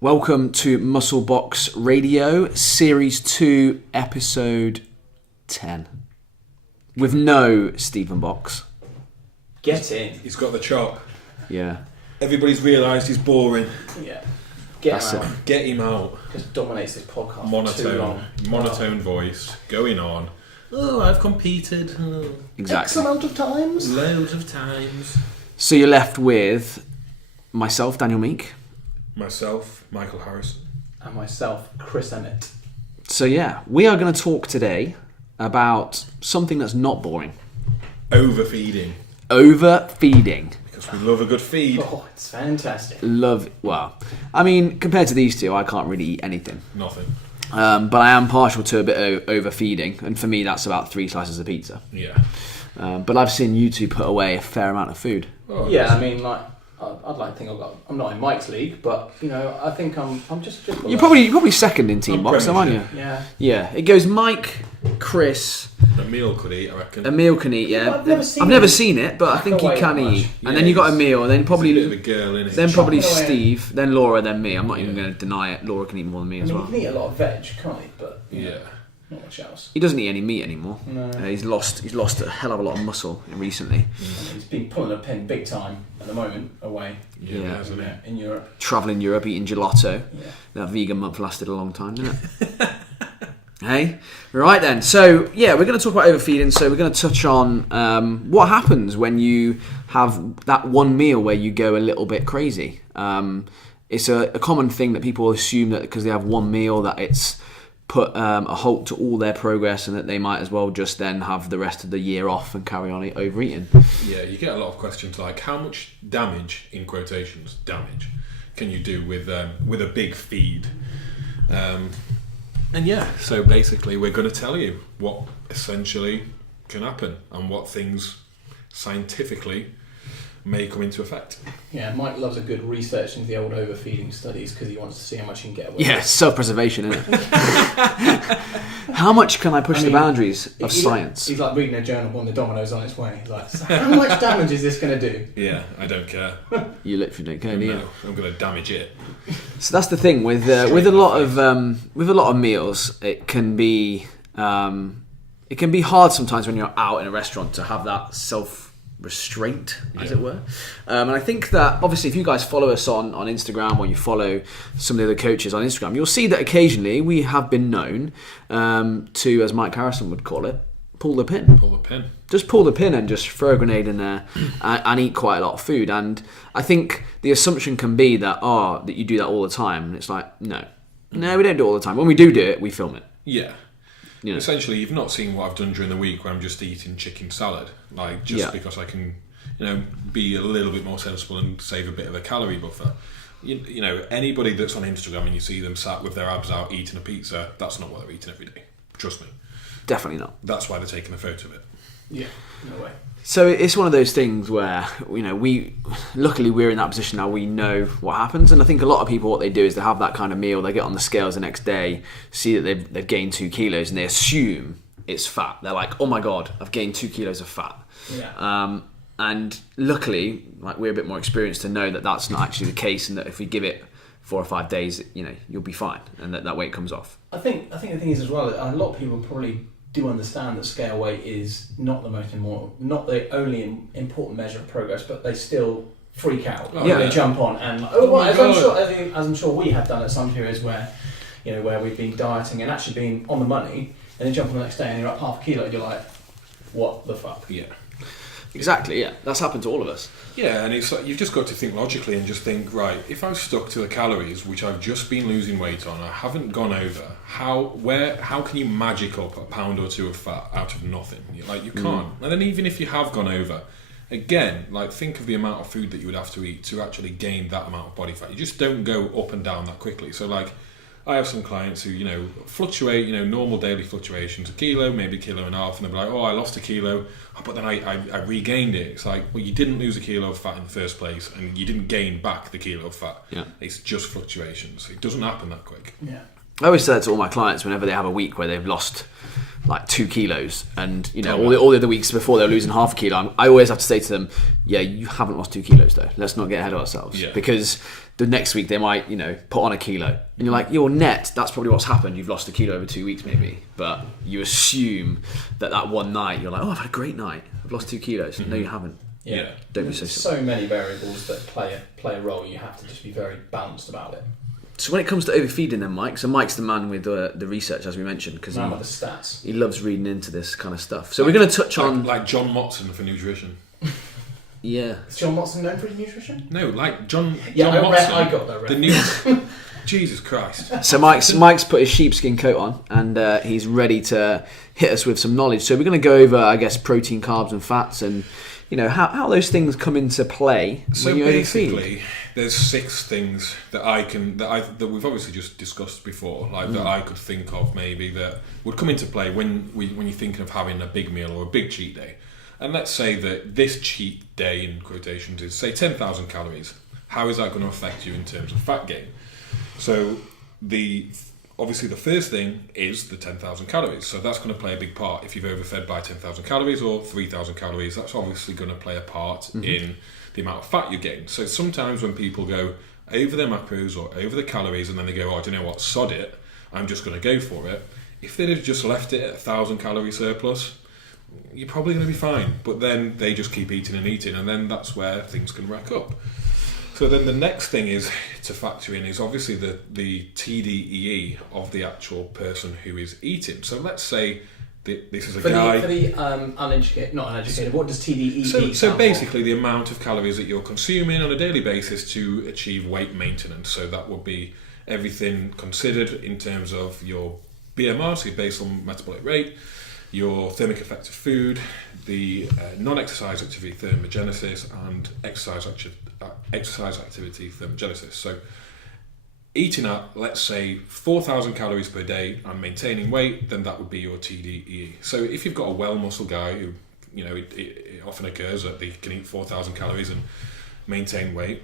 Welcome to Muscle Box Radio, Series 2, Episode 10. With no Stephen Box. Get in. He's got the chop. Yeah. Everybody's realised he's boring. Yeah. Get him out. Get him out. Just dominates this podcast for too long. Monotone voice, going on. Oh, I've competed. Exactly. X amount of times. Loads of times. So you're left with myself, Daniel Meek. Myself, Michael Harrison. And myself, Chris Emmett. So yeah, we are going to talk today about something that's not boring. Overfeeding. Overfeeding. Because we love a good feed. Oh, it's fantastic. I mean, compared to these two, I can't really eat anything. Nothing. But I am partial to a bit of overfeeding, and for me that's about 3 slices of pizza. Yeah. But I've seen you two put away a fair amount of food. Oh, yeah, I mean, like, I'd like to think I'm not in Mike's league, but you know, I think I'm just. You're probably second in Team Box, aren't you? Yeah. Yeah. It goes Mike, Chris. Emil could eat, I reckon. Emil can eat, yeah. I've never seen it, but I think he can eat. Yeah, and then you got Emil, and then probably he's a bit of a girl, innit? Then probably Steve, then Laura, then me. I'm not even going to deny it. Laura can eat more than me as well. He can eat a lot of veg, can't he? But yeah. Not much else. He doesn't eat any meat anymore. No. He's lost a hell of a lot of muscle recently. He's been pulling a pin big time at the moment away. Yeah, hasn't it? In Europe. Travelling Europe, eating gelato. Yeah. That vegan month lasted a long time, didn't it? Hey? Right then. So, yeah, we're going to talk about overfeeding. So we're going to touch on what happens when you have that one meal where you go a little bit crazy. It's a common thing that people assume that because they have one meal that it's put a halt to all their progress and that they might as well just then have the rest of the year off and carry on overeating. Yeah, you get a lot of questions like how much damage, in quotations, damage, can you do with a big feed? And yeah, so basically we're going to tell you what essentially can happen and what things scientifically may come into effect. Yeah, Mike loves a good research into the old overfeeding studies because he wants to see how much he can get away Yeah, with. self-preservation, isn't it? How much can I push the boundaries of science? He's like reading a journal when the domino's on its way. He's like, so how much damage is this going to do? Yeah, I don't care. You literally don't care, do you? No, I'm going to damage it. So that's the thing with a lot of meals. It can be hard sometimes when you're out in a restaurant to have that self-restraint, as it were. And I think that obviously if you guys follow us on Instagram or you follow some of the other coaches on Instagram, you'll see that occasionally we have been known to, as Mike Harrison would call it, pull the pin. Pull the pin. Just pull the pin and just throw a grenade in there and eat quite a lot of food. And I think the assumption can be that you do that all the time. And it's like, no, we don't do it all the time. When we do it, we film it. Yeah. You know. Essentially, you've not seen what I've done during the week where I'm just eating chicken salad, because I can, be a little bit more sensible and save a bit of a calorie buffer. You know, anybody that's on Instagram and you see them sat with their abs out eating a pizza, that's not what they're eating every day. Trust me. Definitely not. That's why they're taking a photo of it. Yeah, no way. So it's one of those things where, luckily we're in that position now, we know what happens. And I think a lot of people, what they do is they have that kind of meal, they get on the scales the next day, see that they've gained 2 kilos and they assume it's fat. They're like, oh my God, I've gained 2 kilos of fat. Yeah. And luckily, we're a bit more experienced to know that that's not actually the case and that if we give it 4 or 5 days, you'll be fine and that weight comes off. I think the thing is as well, a lot of people probably do understand that scale weight is not the only important measure of progress, but they still freak out. They jump on and as I'm sure we have done at some periods where we've been dieting and actually been on the money, and then jump on the next day and you're up half a kilo and you're like, what the fuck? Yeah. Exactly, yeah. That's happened to all of us. Yeah, and it's like you've just got to think logically and just think, right, if I've stuck to the calories, which I've just been losing weight on, I haven't gone over, how can you magic up a pound or 2 of fat out of nothing? You can't. And then even if you have gone over, again, think of the amount of food that you would have to eat to actually gain that amount of body fat. You just don't go up and down that quickly. So I have some clients who, fluctuate, normal daily fluctuations, a kilo, maybe a kilo and a half, and they'll be like, oh, I lost a kilo, but then I regained it. It's like, well, you didn't lose a kilo of fat in the first place, and you didn't gain back the kilo of fat. Yeah. It's just fluctuations. It doesn't happen that quick. Yeah. I always say that to all my clients whenever they have a week where they've lost like 2 kilos, and all the other weeks before they're losing half a kilo, I always have to say to them, yeah, you haven't lost 2 kilos though. Let's not get ahead of ourselves, because the next week they might put on a kilo, and you're like, your net, that's probably what's happened. You've lost a kilo over 2 weeks maybe, but you assume that one night you're like, oh, I've had a great night, I've lost 2 kilos. No, you haven't. Yeah. Don't be so simple. So many variables that play a role. You have to just be very balanced about it. So when it comes to overfeeding then, Mike, so Mike's the man with the research, as we mentioned, because with the stats. He loves reading into this kind of stuff. So we're going to touch on... Like John Motson for nutrition. Yeah. Is John Motson known for his nutrition? No, like John Motson. I got that right. Jesus Christ. So Mike's put his sheepskin coat on, and he's ready to hit us with some knowledge. So we're going to go over, I guess, protein, carbs and fats, and how those things come into play when you basically, overfeed. There's 6 things that we've obviously just discussed before, that I could think of maybe that would come into play when you're thinking of having a big meal or a big cheat day. And let's say that this cheat day, in quotations, is say 10,000 calories. How is that going to affect you in terms of fat gain? So obviously the first thing is the 10,000 calories. So that's going to play a big part. If you've overfed by 10,000 calories or 3,000 calories, that's obviously going to play a part in the amount of fat you gain. So sometimes when people go over their macros or over the calories and then they go, oh, do you know what, sod it, I'm just going to go for it. If they'd have just left it at 1,000 calorie surplus, you're probably going to be fine. But then they just keep eating and eating, and then that's where things can rack up. So then the next thing is to factor in is obviously the TDEE of the actual person who is eating. So let's say this is a guy... For the not uneducated, what does TDEE So basically the amount of calories that you're consuming on a daily basis to achieve weight maintenance. So that would be everything considered in terms of your BMR, so your basal metabolic rate, your thermic effect of food, the non-exercise activity thermogenesis, and exercise activity thermogenesis. So eating at, let's say, 4,000 calories per day and maintaining weight, then that would be your TDEE. So if you've got a well-muscled guy who, it often occurs that they can eat 4,000 calories and maintain weight,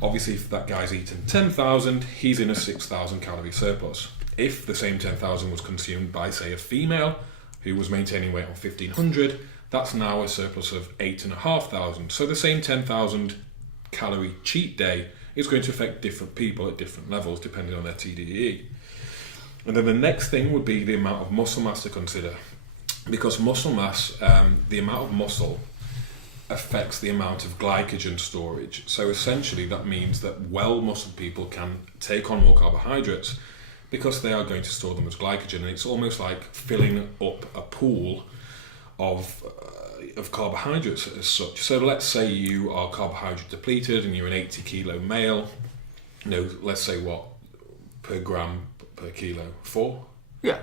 obviously if that guy's eating 10,000, he's in a 6,000 calorie surplus. If the same 10,000 was consumed by, say, a female who was maintaining weight on 1,500, that's now a surplus of 8,500. So the same 10,000 calorie cheat day is going to affect different people at different levels depending on their TDEE. And then the next thing would be the amount of muscle mass to consider, because muscle mass, the amount of muscle affects the amount of glycogen storage. So essentially that means that well-muscled people can take on more carbohydrates because they are going to store them as glycogen, and it's almost like filling up a pool of carbohydrates as such. So let's say you are carbohydrate depleted and you're an 80 kilo male, let's say what per gram per kilo, 4? Yeah.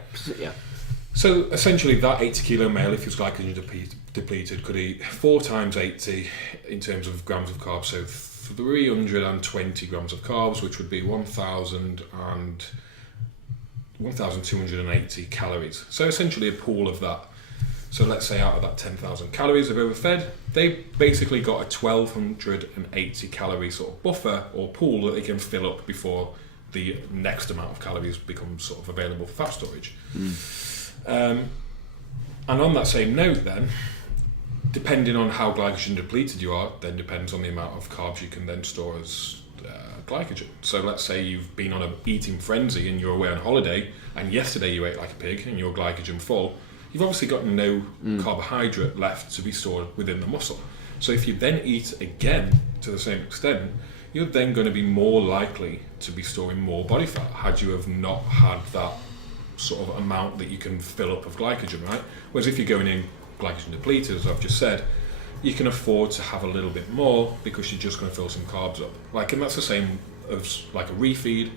So essentially that 80 kilo male, if he was glycogen depleted, could eat 4 times 80 in terms of grams of carbs, so 320 grams of carbs, which would be 1,280 calories. So essentially a pool of that. So let's say out of that 10,000 calories of overfed, they basically got a 1,280 calorie sort of buffer or pool that they can fill up before the next amount of calories becomes sort of available for fat storage. And on that same note then, depending on how glycogen depleted you are, then depends on the amount of carbs you can then store as glycogen. So let's say you've been on an eating frenzy and you're away on holiday, and yesterday you ate like a pig and you're glycogen full, you've obviously got no carbohydrate left to be stored within the muscle. So if you then eat again to the same extent, you're then going to be more likely to be storing more body fat had you have not had that sort of amount that you can fill up of glycogen, right? Whereas if you're going in glycogen depleted, as I've just said, you can afford to have a little bit more because you're just going to fill some carbs up. And that's the same as like a refeed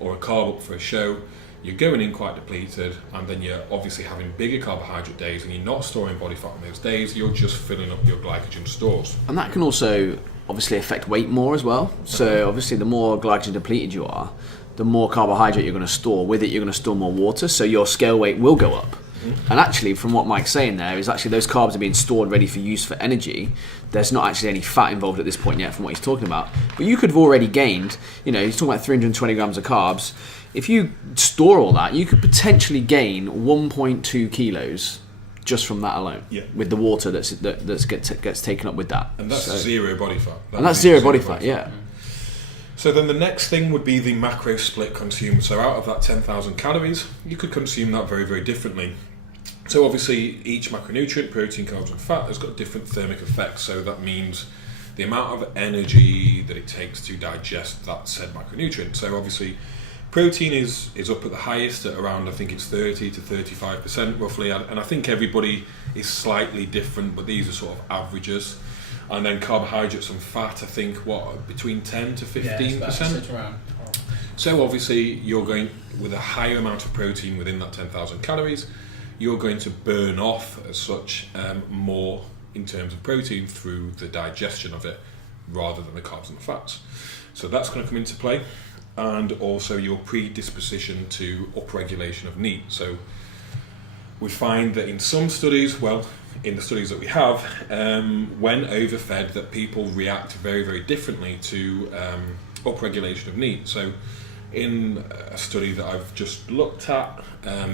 or a carb up for a show. You're going in quite depleted, and then you're obviously having bigger carbohydrate days and you're not storing body fat on those days, you're just filling up your glycogen stores. And that can also obviously affect weight more as well. So obviously the more glycogen depleted you are, the more carbohydrate you're going to store. With it, you're going to store more water, so your scale weight will go up. And actually, from what Mike's saying there, is actually those carbs are being stored ready for use for energy. There's not actually any fat involved at this point yet from what he's talking about. But you could have already gained, he's talking about 320 grams of carbs. If you store all that, you could potentially gain 1.2 kilos just from that alone, with the water that gets taken up with that. And that's zero body fat. That's zero body fat, yeah. So then the next thing would be the macro split consumed. So out of that 10,000 calories, you could consume that very, very differently. So obviously each macronutrient, protein, carbs and fat, has got different thermic effects. So that means the amount of energy that it takes to digest that said macronutrient. So obviously protein is up at the highest at around, I think it's 30 to 35% roughly. And I think everybody is slightly different, but these are sort of averages. And then carbohydrates and fat, I think, between 10 to 15%? Yeah, so obviously you're going with a higher amount of protein within that 10,000 calories, you're going to burn off as such more in terms of protein through the digestion of it rather than the carbs and the fats. So that's going to come into play. And also your predisposition to upregulation of NEAT. So we find that in some studies, in the studies that we have, when overfed, that people react very, very differently to upregulation of NEAT. So in a study that I've just looked at,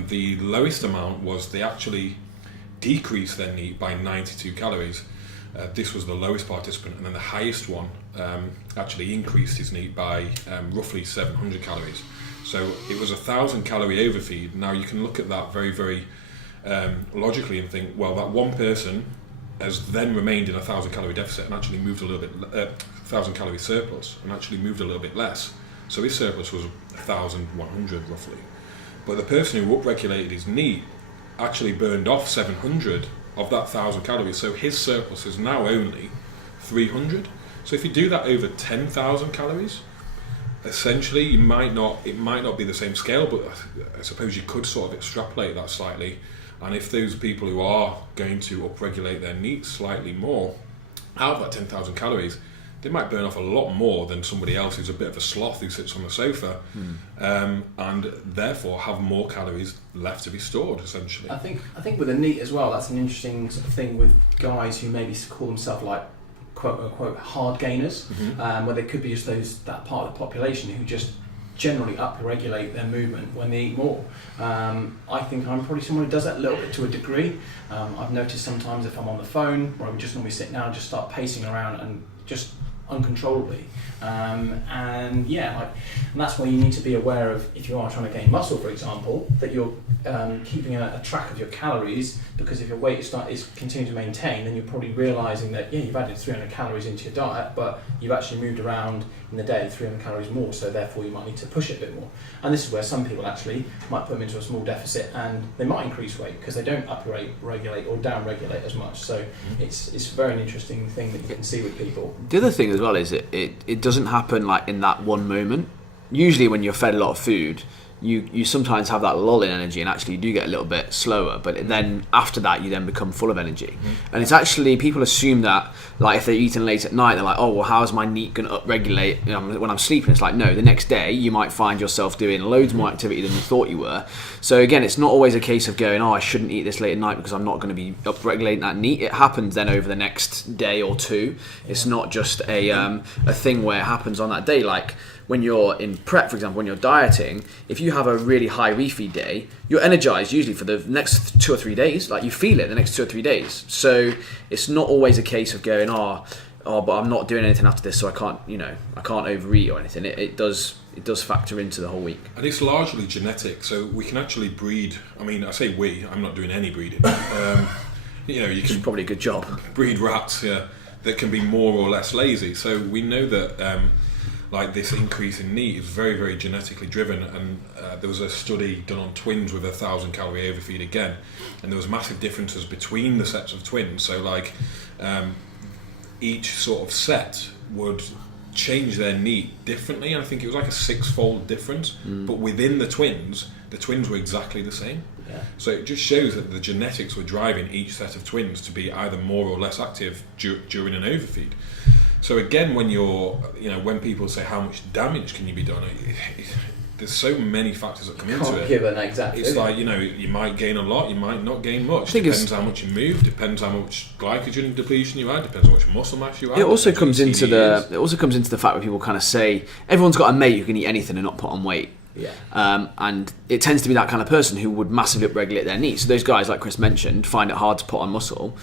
the lowest amount was they actually decreased their NEAT by 92 calories. This was the lowest participant, and then the highest one actually increased his NEAT by roughly 700 calories. So it was a 1,000 calorie overfeed. Now you can look at that very, very logically and think, well, that one person has then remained in a 1,000 calorie deficit and actually moved a little bit, 1,000 calorie surplus and actually moved a little bit less. So his surplus was 1,100 roughly. But the person who upregulated his NEAT actually burned off 700 of that 1,000 calories. So his surplus is now only 300. So if you do that over 10,000 calories, essentially it might not be the same scale, but I suppose you could sort of extrapolate that slightly. And if those people who are going to upregulate their NEAT slightly more, out of that 10,000 calories, they might burn off a lot more than somebody else who's a bit of a sloth who sits on the sofa, and therefore have more calories left to be stored, essentially. I think with the NEAT as well, that's an interesting sort of thing with guys who maybe call themselves like quote unquote hard gainers, where they could be just that part of the population who just generally upregulate their movement when they eat more. I think I'm probably someone who does that a little bit to a degree. I've noticed sometimes if I'm on the phone, where I would just normally sit down and just start pacing around and just uncontrollably, and that's why you need to be aware of, if you are trying to gain muscle, for example, that you're keeping a track of your calories, because if your weight is continuing to maintain, then you're probably realising that you've added 300 calories into your diet, but you've actually moved around in the day 300 calories more, so therefore you might need to push it a bit more. And this is where some people actually might put them into a small deficit and they might increase weight because they don't up-regulate or down-regulate as much. So it's very interesting thing that you can see with people. The other thing as well is it doesn't happen like in that one moment. Usually when you're fed a lot of food, you sometimes have that lull in energy, and actually you do get a little bit slower, but then after that you then become full of energy. And it's actually, people assume that like if they're eating late at night, they're like, oh well, how is my NEAT going to upregulate when I'm sleeping? It's like, no, the next day you might find yourself doing loads more activity than you thought you were. So again, it's not always a case of going, oh, I shouldn't eat this late at night because I'm not going to be upregulating that NEAT. It happens then over the next day or two. It's not just a thing where it happens on that day. Like when you're in prep, for example, when you're dieting, if you have a really high refeed day, you're energized usually for the next 2 or 3 days. Like you feel it the next 2 or 3 days. So it's not always a case of going, oh, but I'm not doing anything after this, so I can't overeat or anything. It does factor into the whole week. And it's largely genetic, so we can actually breed. I mean, I say we. I'm not doing any breeding. You can probably a good job. Breed rats, that can be more or less lazy. So we know that. Like this increase in NEAT is very, very genetically driven, and there was a study done on twins with 1,000 calorie overfeed again, and there was massive differences between the sets of twins. So like each sort of set would change their NEAT differently, and I think it was like a 6-fold difference, but within the twins were exactly the same. So it just shows that the genetics were driving each set of twins to be either more or less active during an overfeed. So again, when when people say how much damage can you be done, there's so many factors that come into it. Give an exact It's figure. like, you might gain a lot, you might not gain much. Depends how much you move, depends how much glycogen depletion you had, depends how much muscle mass you have. It also comes into the fact where people kind of say everyone's got a mate who can eat anything and not put on weight. Yeah. And it tends to be that kind of person who would massively upregulate their needs. So those guys, like Chris mentioned, find it hard to put on muscle.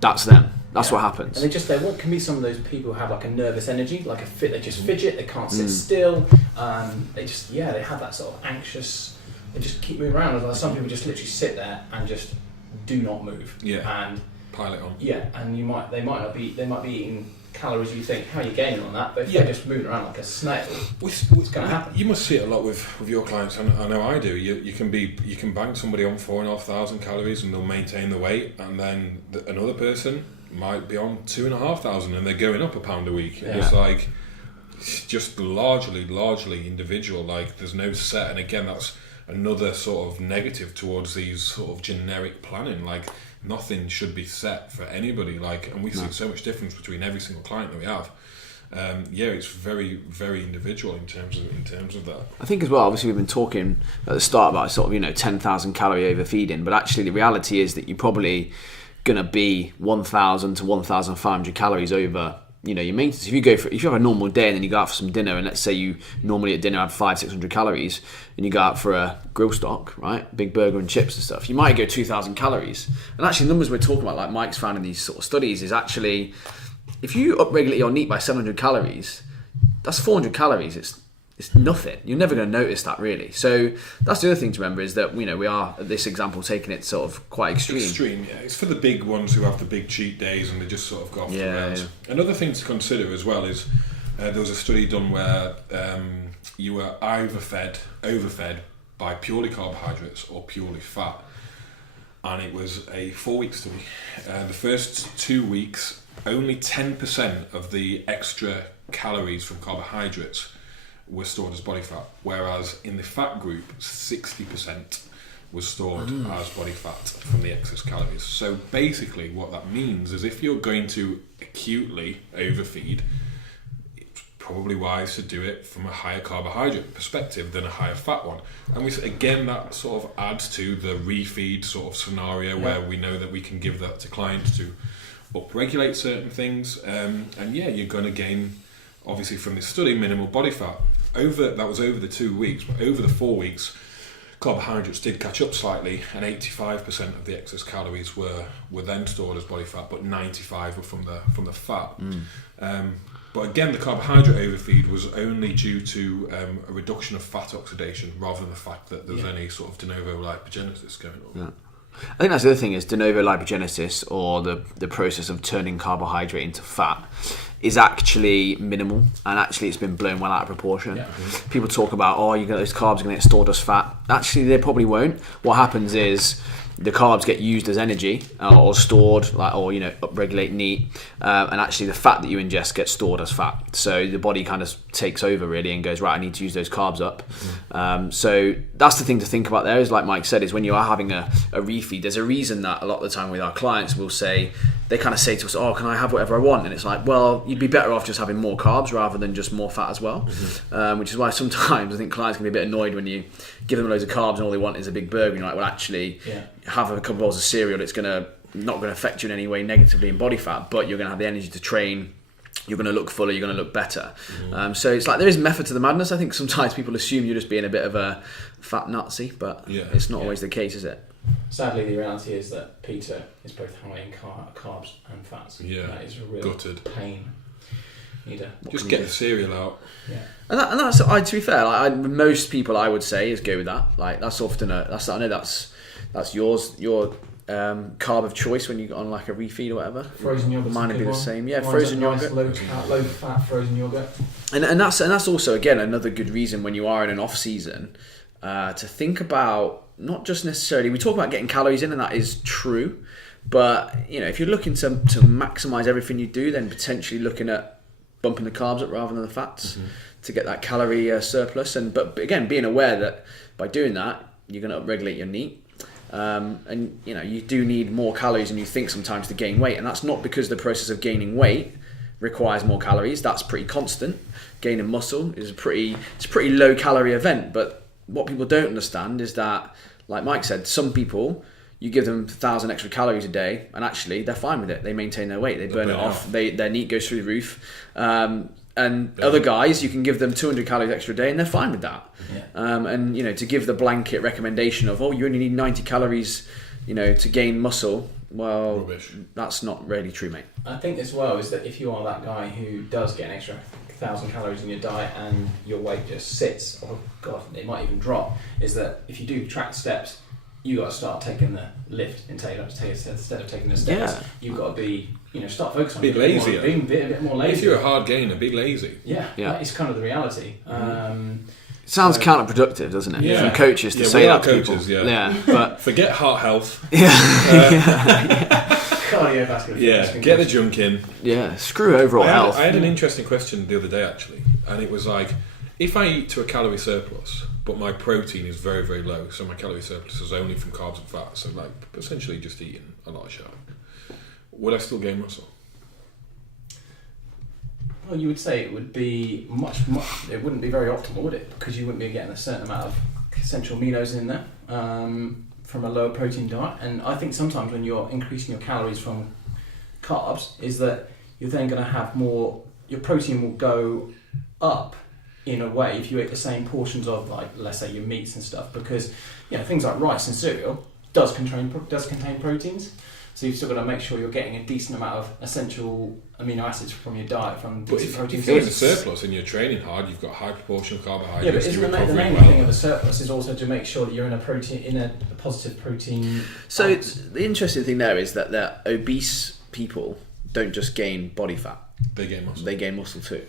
That's them. That's what happens. And there can be some of those people who have like a nervous energy, like they just fidget, they can't sit still. They have that sort of anxious. They just keep moving around. Like some people just literally sit there and just do not move. Yeah. And pile it on. Yeah, and they might be eating calories. You think, how are you gaining on that? But if they're just moving around like a snail, what's going to happen? You must see it a lot with your clients. I know I do. You can bang somebody on 4,500 calories and they'll maintain the weight, and then another person might be on 2,500 and they're going up a pound a week. Yeah. It's like just largely individual. Like there's no set, and again that's another sort of negative towards these sort of generic planning. Like nothing should be set for anybody. Like, and we see so much difference between every single client that we have. It's very, very individual in terms of that. I think as well, obviously we've been talking at the start about sort of 10,000 calorie overfeeding, but actually the reality is that you're probably going to be 1,000 to 1,500 calories over your maintenance. If you have a normal day and then you go out for some dinner, and let's say you normally at dinner have 500-600 calories, and you go out for a grill stock, right, big burger and chips and stuff, you might go 2,000 calories. And actually the numbers we're talking about, like Mike's found in these sort of studies, is actually if you upregulate your NEAT by 700 calories, that's 400 calories. It's nothing. You're never going to notice that, really. So that's the other thing to remember, is that we are, at this example, taking it sort of quite extreme. Yeah. It's for the big ones who have the big cheat days and they just sort of go off the rails. Yeah. Another thing to consider as well is there was a study done where you were overfed by purely carbohydrates or purely fat, and it was a 4-week study. The first 2 weeks, only 10% of the extra calories from carbohydrates were stored as body fat, whereas in the fat group 60% was stored as body fat from the excess calories. So basically what that means is if you're going to acutely overfeed, it's probably wise to do it from a higher carbohydrate perspective than a higher fat one. And again, that sort of adds to the refeed sort of scenario where we know that we can give that to clients to upregulate certain things, and you're going to gain, obviously from this study, minimal body fat. That was over the 2 weeks, but over the 4 weeks, carbohydrates did catch up slightly, and 85% of the excess calories were then stored as body fat, but 95 were from the fat. But again, the carbohydrate overfeed was only due to a reduction of fat oxidation, rather than the fact that there was any sort of de novo lipogenesis going on. Yeah. I think that's the other thing, is de novo lipogenesis, or the process of turning carbohydrate into fat, is actually minimal, and actually it's been blown well out of proportion. Yeah. People talk about, those carbs are going to get stored as fat. Actually, they probably won't. What happens is the carbs get used as energy or stored, upregulate NEAT, and actually the fat that you ingest gets stored as fat. So the body kind of takes over really and goes, right, I need to use those carbs up. So that's the thing to think about there, is like Mike said, is when you are having a refeed, there's a reason that a lot of the time with our clients they kind of say to us, can I have whatever I want? And it's like, well, you'd be better off just having more carbs rather than just more fat as well. Which is why sometimes I think clients can be a bit annoyed when you give them loads of carbs and all they want is a big burger, and you're like, well, actually, have a couple of bowls of cereal. It's not going to affect you in any way negatively in body fat, but you're going to have the energy to train. You're going to look fuller. You're going to look better. So it's like there is method to the madness. I think sometimes people assume you're just being a bit of a fat Nazi, but it's not always the case, is it? Sadly, the reality is that Peter is both high in carbs and fats. Yeah, that is a real pain. Just get the cereal out. Yeah, and that's to be fair, most people I would say is go with that. Like that's often I know that's your carb of choice when you get on like a refeed or whatever. Frozen yogurt. Mine would be the same. Yeah, frozen yogurt. Nice low fat frozen yogurt. And that's also again another good reason when you are in an off season to think about not just necessarily, we talk about getting calories in, and that is true, but if you're looking to maximise everything you do, then potentially looking at bumping the carbs up rather than the fats to get that calorie surplus. But again, being aware that by doing that, you're going to upregulate your NEAT. And you do need more calories than you think sometimes to gain weight, and that's not because the process of gaining weight requires more calories. That's pretty constant. Gaining muscle is it's a pretty low calorie event. But what people don't understand is that, like Mike said, some people, you give them 1,000 extra calories a day, and actually they're fine with it. They maintain their weight. They burn it off. Their NEAT goes through the roof. And other guys, you can give them 200 calories extra a day, and they're fine with that. Yeah. And to give the blanket recommendation of you only need 90 calories, to gain muscle. Well, rubbish. That's not really true, mate. I think as well is that if you are that guy who does get an extra 1,000 calories in your diet and your weight just sits, or God, it might even drop, is that if you do track steps, you got to start taking the lift instead of taking the steps. Yeah. You've got to be, start focusing on be lazier. Being a bit more lazy. If you're a hard gainer, be lazy. Yeah. That is kind of the reality. It sounds counterproductive, doesn't it? Yeah. From coaches to say that to coaches, people. Yeah. But forget heart health. Cardiovascular. Yeah, get the junk in. Yeah, screw overall health. I had an interesting question the other day, actually, and it was like, if I eat to a calorie surplus, but my protein is very, very low, so my calorie surplus is only from carbs and fat, so like essentially just eating a lot of shit, would I still gain muscle? Well, you would say it would be much, it wouldn't be very optimal, would it? Because you wouldn't be getting a certain amount of essential aminos in there from a lower protein diet. And I think sometimes when you're increasing your calories from carbs, is that you're then going to have more, your protein will go up in a way if you eat the same portions of, like, let's say your meats and stuff, because things like rice and cereal does contain proteins. So you've still got to make sure you're getting a decent amount of essential amino acids from your diet, from decent protein. If there's a surplus and you're training hard, you've got a high proportion of carbohydrates. Yeah, but isn't the main thing of a surplus is also to make sure that you're in a positive protein. So the interesting thing there is that obese people don't just gain body fat; they gain muscle. They gain muscle too,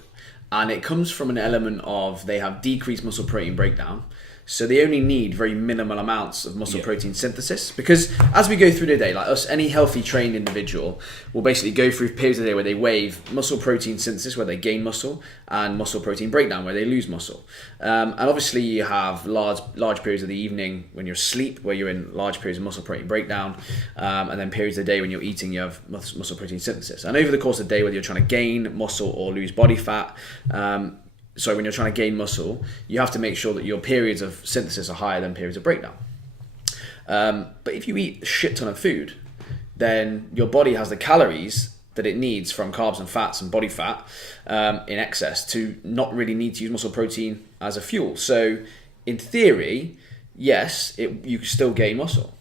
and it comes from an element of they have decreased muscle protein breakdown. So they only need very minimal amounts of muscle protein synthesis, because as we go through the day, like us, any healthy trained individual will basically go through periods of the day where they wave muscle protein synthesis, where they gain muscle, and muscle protein breakdown, where they lose muscle. And obviously you have large periods of the evening when you're asleep, where you're in large periods of muscle protein breakdown, and then periods of the day when you're eating, you have muscle protein synthesis. And over the course of the day, whether you're trying to gain muscle or lose body fat, when you're trying to gain muscle, you have to make sure that your periods of synthesis are higher than periods of breakdown. But if you eat a shit ton of food, then your body has the calories that it needs from carbs and fats and body fat in excess to not really need to use muscle protein as a fuel. So in theory, yes, you can still gain muscle.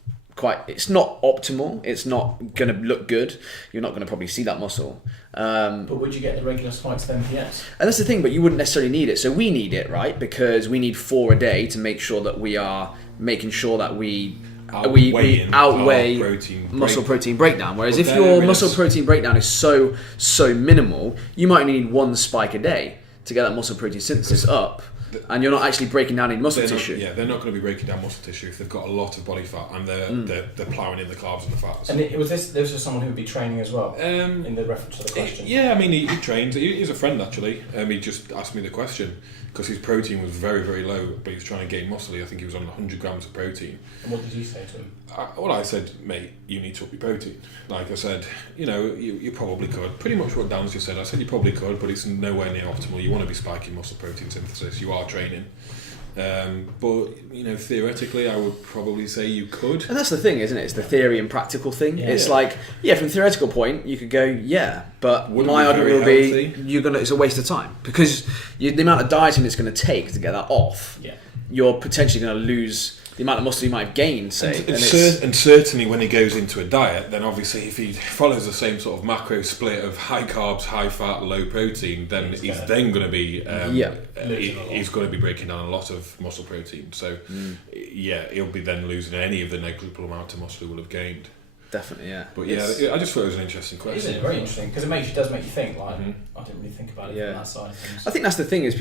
It's not optimal. It's not going to look good. You're not going to probably see that muscle. But would you get the regular spikes of MPS? And that's the thing, but you wouldn't necessarily need it. So we need it, right? Because we need 4 a day to make sure that we are making sure that we outweigh muscle protein breakdown. Whereas if your muscle protein breakdown is so minimal, you might only need 1 spike a day to get that muscle protein synthesis up. And you're not actually breaking down any muscle tissue. They're not going to be breaking down muscle tissue if they've got a lot of body fat and they're ploughing in the carbs and the fats. And there was someone who would be training as well, in the reference to the question. He trains. He's a friend, actually. He just asked me the question because his protein was very, very low, but he was trying to gain muscle. I think he was on 100 grams of protein. And what did you say to him? I said, mate, you need to up your protein. Like I said, you probably could. Pretty much what Dan's just said. I said you probably could, but it's nowhere near optimal. You want to be spiking muscle protein synthesis. You are training. But theoretically, I would probably say you could. And that's the thing, isn't it? It's the theory and practical thing. Yeah. It's like, from a theoretical point, you could go, but my argument will be, it's a waste of time, because the amount of dieting it's going to take to get that off. Yeah. You're potentially going to lose the amount of muscle you might have gained, say. And certainly when he goes into a diet, then obviously if he follows the same sort of macro split of high carbs, high fat, low protein, then he's then going to be he's going to be breaking down a lot of muscle protein. So he'll be then losing any of the negligible amount of muscle he will have gained. Definitely, yeah. But I just thought it was an interesting question. It is very interesting, because it does make you think. Like, I didn't really think about it from that side of things. I think that's the thing, is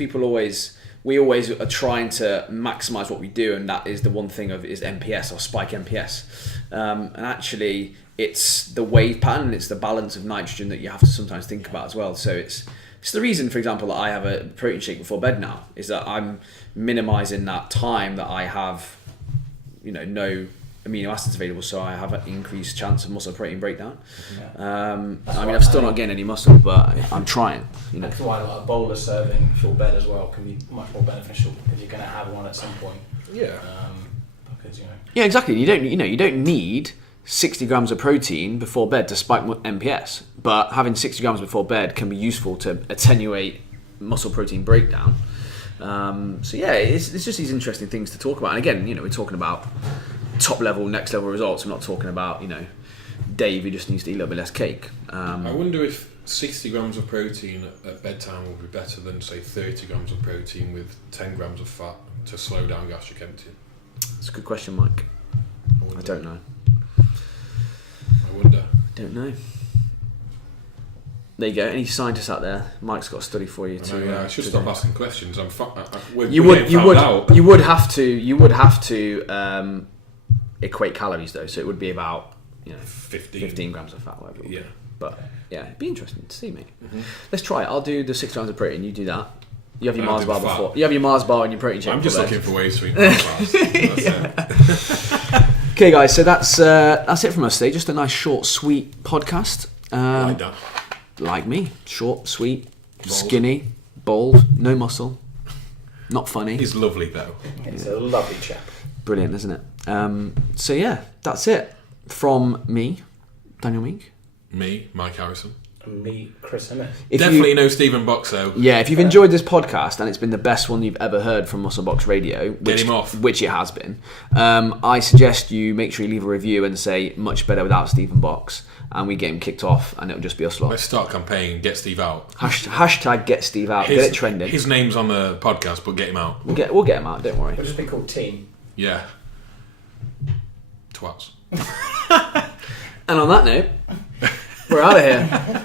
we always are trying to maximise what we do, and that is the one thing is MPS, or spike MPS. And actually, it's the wave pattern, it's the balance of nitrogen that you have to sometimes think about as well. So it's the reason, for example, that I have a protein shake before bed now, is that I'm minimising that time that I have, no amino acids available, so I have an increased chance of muscle protein breakdown. Yeah. I'm still not getting any muscle, but I'm trying. That's why like a bowl of serving before bed as well can be much more beneficial because you're going to have one at some point. Yeah. Because Yeah, exactly. You don't need 60 grams of protein before bed to spike MPS, but having 60 grams before bed can be useful to attenuate muscle protein breakdown. So yeah, it's just these interesting things to talk about. And again, we're talking about top level, next level results. We're not talking about Dave who just needs to eat a little bit less cake. I wonder if 60 grams of protein at bedtime would be better than say 30 grams of protein with 10 grams of fat to slow down gastric emptying. That's a good question, Mike. I don't know. I wonder. Don't know. There you go. Any scientists out there? Mike's got a study for you too. I should stop asking questions. You would have to equate calories though, so it would be about 15 grams of fat, whatever. Yeah. But yeah, it'd be interesting to see, mate. Mm-hmm. Let's try it. I'll do the 6 grams of protein. You do that. You have your Mars bar before. You have your Mars bar and your protein shake. I'm just looking for ways to eat Mars bars. That's it. Okay, guys. So that's it from us today. Just a nice, short, sweet podcast. Like that. Like me, short, sweet, skinny, bald, no muscle, not funny. He's lovely though. He's a lovely chap. Brilliant, isn't it? So yeah, that's it from me, Daniel Meek. Me, Mike Harrison. And me, Chris Emmett. Definitely no Stephen Box though. Yeah, if you've enjoyed this podcast and it's been the best one you've ever heard from Muscle Box Radio, which it has been, I suggest you make sure you leave a review and say much better without Stephen Box, and we get him kicked off, and it'll just be us lot. Let's start campaign. Get Steve out. Hashtag get Steve out. Get it trending. His name's on the podcast, but get him out. We'll get him out. Don't worry. We'll just be called Team. Yeah. Twats. And on that note, we're out of here.